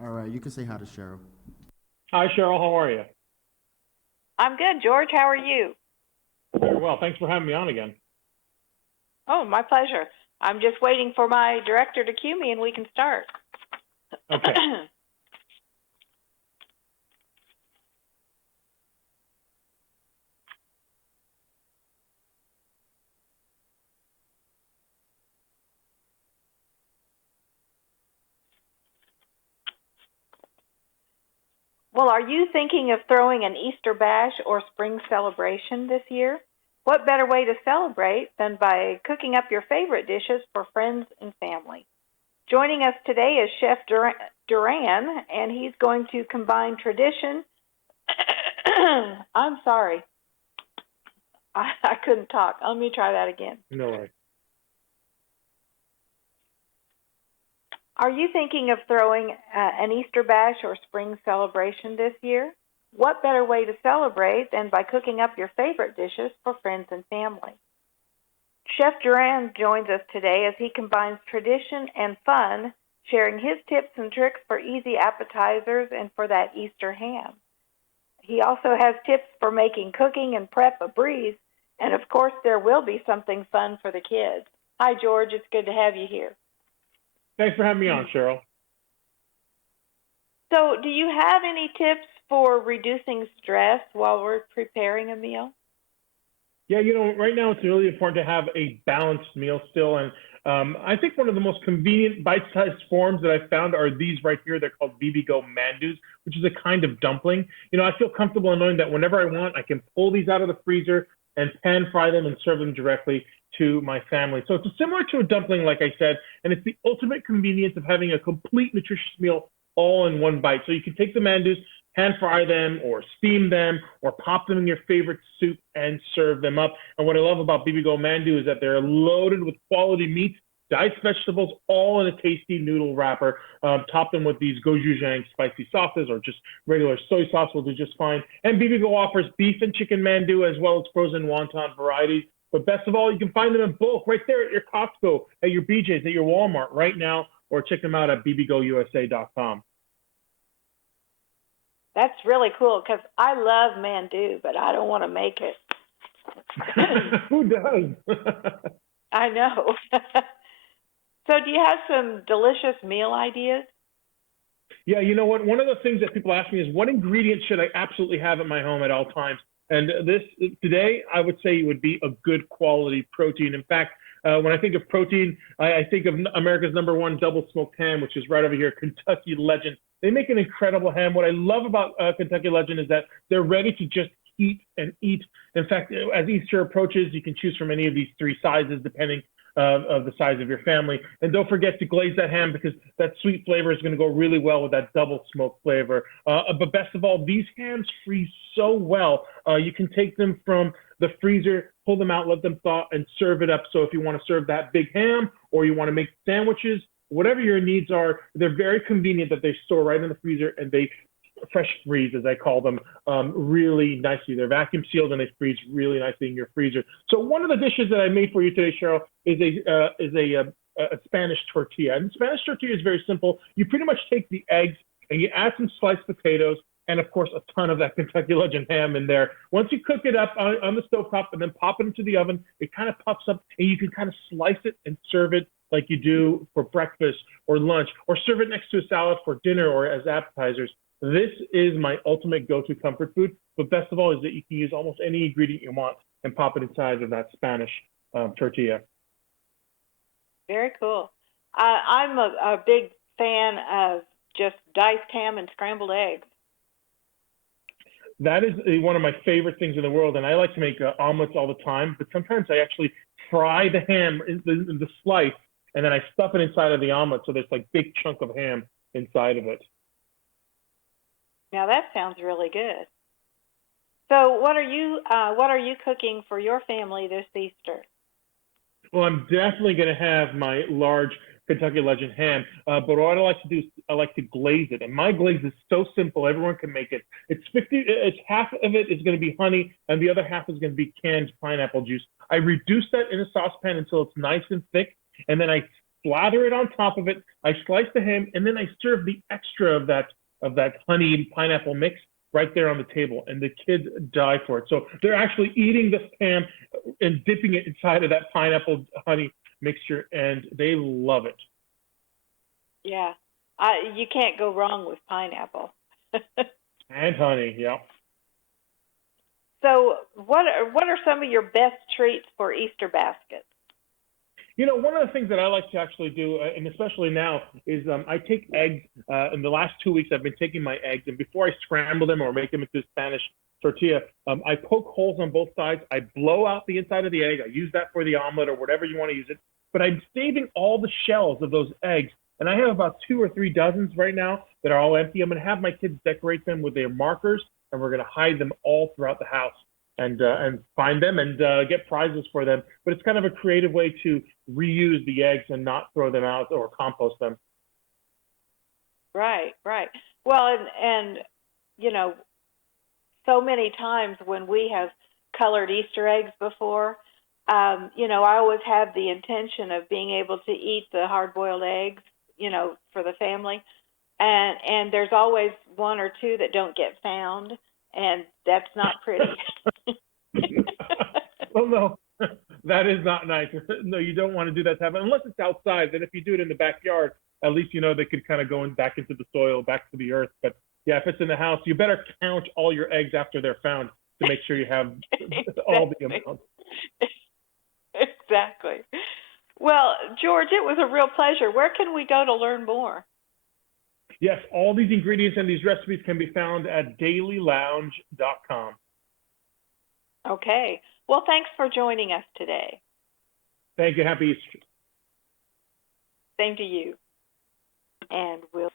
All right, you can say hi to Cheryl. Hi, Cheryl. How are you? I'm good, George. How are you? Very well. Thanks for having me on again. Oh, my pleasure. I'm just waiting for my director to cue me and we can start. Okay. Well, are you thinking of throwing an Easter bash or spring celebration this year? What better way to celebrate than by cooking up your favorite dishes for friends and family? Joining us today is Chef Duran, and he's going to combine tradition. I'm sorry, I couldn't talk. Let me try that again. No worries. Are you thinking of throwing an Easter bash or spring celebration this year? What better way to celebrate than by cooking up your favorite dishes for friends and family? Chef Duran joins us today as he combines tradition and fun, sharing his tips and tricks for easy appetizers and for that Easter ham. He also has tips for making cooking and prep a breeze, and of course there will be something fun for the kids. Hi, George. It's good to have you here. Thanks for having me on, Cheryl. So, do you have any tips for reducing stress while we're preparing a meal? Yeah, right now it's really important to have a balanced meal still. And I think one of the most convenient bite-sized forms that I've found are these right here. They're called BB-Go mandus, which is a kind of dumpling. I feel comfortable in knowing that whenever I want, I can pull these out of the freezer and pan fry them and serve them directly to my family. So it's similar to a dumpling, like I said, and it's the ultimate convenience of having a complete nutritious meal all in one bite. So you can take the mandus, pan fry them or steam them or pop them in your favorite soup and serve them up. And what I love about BB-Go mandu is that they're loaded with quality meats, diced vegetables, all in a tasty noodle wrapper. Top them with these gochujang spicy sauces or just regular soy sauce will do just fine. And BB-Go offers beef and chicken mandu as well as frozen wonton varieties. But best of all, you can find them in bulk right there at your Costco, at your BJ's, at your Walmart right now, or check them out at bbgousa.com. That's really cool because I love mandu, but I don't want to make it. Who does? I know. So, do you have some delicious meal ideas? Yeah, you know what? One of the things that people ask me is what ingredients should I absolutely have at my home at all times? And this today, I would say it would be a good quality protein. In fact, when I think of protein, I think of America's #1 double smoked ham, which is right over here, Kentucky Legend. They make an incredible ham. What I love about Kentucky Legend is that they're ready to just heat and eat. In fact, as Easter approaches, you can choose from any of these three sizes, depending of the size of your family. And don't forget to glaze that ham because that sweet flavor is going to go really well with that double smoked flavor. But best of all, these hams freeze so well. You can take them from the freezer, pull them out, let them thaw, and serve it up. So if you want to serve that big ham or you want to make sandwiches, whatever your needs are, they're very convenient that they store right in the freezer and they fresh freeze, as I call them, really nicely. They're vacuum sealed and they freeze really nicely in your freezer. So one of the dishes that I made for you today, Cheryl, is a Spanish tortilla. And Spanish tortilla is very simple. You pretty much take the eggs and you add some sliced potatoes and of course a ton of that Kentucky Legend ham in there. Once you cook it up on the stovetop and then pop it into the oven, it kind of puffs up and you can kind of slice it and serve it like you do for breakfast or lunch, or serve it next to a salad for dinner or as appetizers. This is my ultimate go-to comfort food, but best of all is that you can use almost any ingredient you want and pop it inside of that Spanish tortilla. Very cool. I'm a big fan of just diced ham and scrambled eggs. That is one of my favorite things in the world, and I like to make omelets all the time, but sometimes I actually fry the ham in the slice, and then I stuff it inside of the omelet, so there's like big chunk of ham inside of it. Now that sounds really good. So, what are you cooking for your family this Easter? Well, I'm definitely going to have my large Kentucky Legend ham, but what I like to do is I like to glaze it, and my glaze is so simple; everyone can make it. It's half of it is going to be honey, and the other half is going to be canned pineapple juice. I reduce that in a saucepan until it's nice and thick, and then I slather it on top of it. I slice the ham, and then I serve the extra of that honey and pineapple mix right there on the table, and the kids die for it. So they're actually eating this ham and dipping it inside of that pineapple honey mixture, and they love it. Yeah, you can't go wrong with pineapple. And honey, yeah. So, what are some of your best treats for Easter baskets? One of the things that I like to actually do, and especially now, is I take eggs. In the last 2 weeks, I've been taking my eggs, and before I scramble them or make them into Spanish tortilla, I poke holes on both sides. I blow out the inside of the egg. I use that for the omelet or whatever you want to use it. But I'm saving all the shells of those eggs, and I have about 2 or 3 dozens right now that are all empty. I'm going to have my kids decorate them with their markers, and we're going to hide them all throughout the house and find them and get prizes for them. But it's kind of a creative way to reuse the eggs and not throw them out or compost them. Right, right. Well, and so many times when we have colored Easter eggs before, I always have the intention of being able to eat the hard-boiled eggs, for the family, and there's always 1 or 2 that don't get found, and that's not pretty. Well, no, that is not nice. No, you don't want to do that to happen unless it's outside. Then if you do it in the backyard, at least they could kind of go back into the soil, back to the earth. But yeah, if it's in the house, you better count all your eggs after they're found to make sure you have all the amounts. Exactly. Well, George, it was a real pleasure. Where can we go to learn more? Yes, all these ingredients and these recipes can be found at dailylounge.com. Okay. Well, thanks for joining us today. Thank you. Happy Easter. Same to you. And we'll